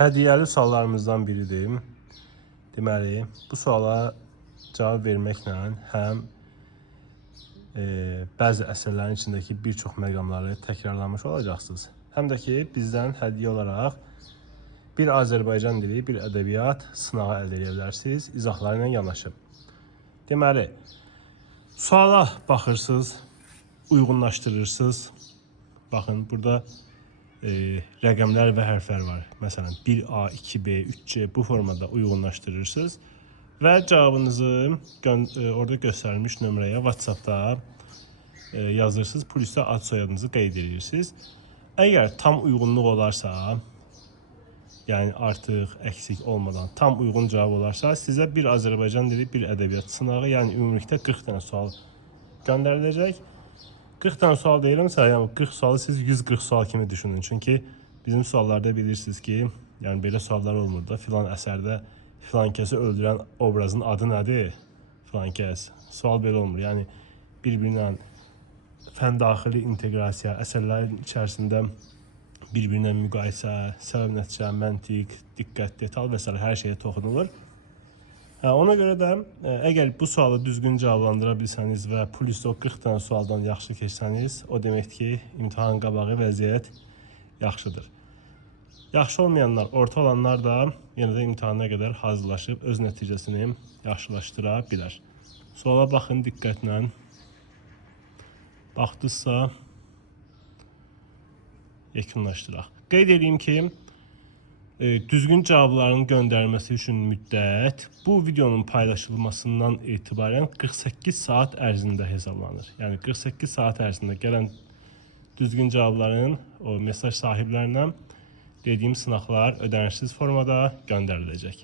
Hədiyyəli suallarımızdan biridir. Deməli, bu suala cavab verməklə həm bəzi əsərlərin içindəki bir çox məqamları təkrarlamış olacaqsınız. Həm də ki, bizdən hədiyyə olaraq bir Azərbaycan dili, bir ədəbiyyat sınağı əldə edə bilərsiniz, izahları ilə yanaşı. Deməli, suala baxırsınız, uyğunlaşdırırsınız. Baxın, burada rəqəmlər və hərflər var. Məsələn, 1A, 2B, 3C bu formada uyğunlaşdırırsınız və cavabınızı orada göstərilmiş nömrəyə WhatsApp-da yazırsınız, plus-da ad soyadınızı qeyd edirsiniz. Əgər tam uyğunluq olarsa, yəni artıq əksik olmadan tam uyğun cavab olarsa, sizə bir Azərbaycan dili, bir ədəbiyyat sınağı, yəni ümumilikdə 40 dənə sual göndəriləcək. 40 tane sual deyirəmsə, yəni 40 sualı siz 140 sual kimi düşünün. Çünki bizim suallarda bilirsiniz ki, yəni belə suallar olmur da, filan əsərdə filan kəsi öldürən obrazın adı nədir? Filan kəs. Sual belə olmur. Yəni bir-birinə fən daxili inteqrasiya, əsərlərin içərisində bir-birinə müqayisə, səbəb nəticə, məntiq, diqqət, detal və s. hər şeyə toxunulur. Ona görə də əgər bu sualı düzgün cavablandıra bilsəniz və plus o 40 dənə sualdan yaxşı keçsəniz, o deməkdir ki, imtahan qabağı vəziyyət yaxşıdır. Yaxşı olmayanlar, orta olanlar da yenə də imtahana qədər hazırlaşıb öz nəticəsini yaxşılaşdıra bilər. Suala baxın diqqətlə. Baxdınızsa, yekunlaşdıraq. Qeyd edeyim ki, düzgün cavabların göndərilməsi üçün müddət bu videonun paylaşılmasından etibarən 48 saat ərzində hesablanır. Yəni 48 saat ərzində gələn düzgün cavabların o mesaj sahiblərinə dediyim sınaqlar ödənişsiz formada göndəriləcək.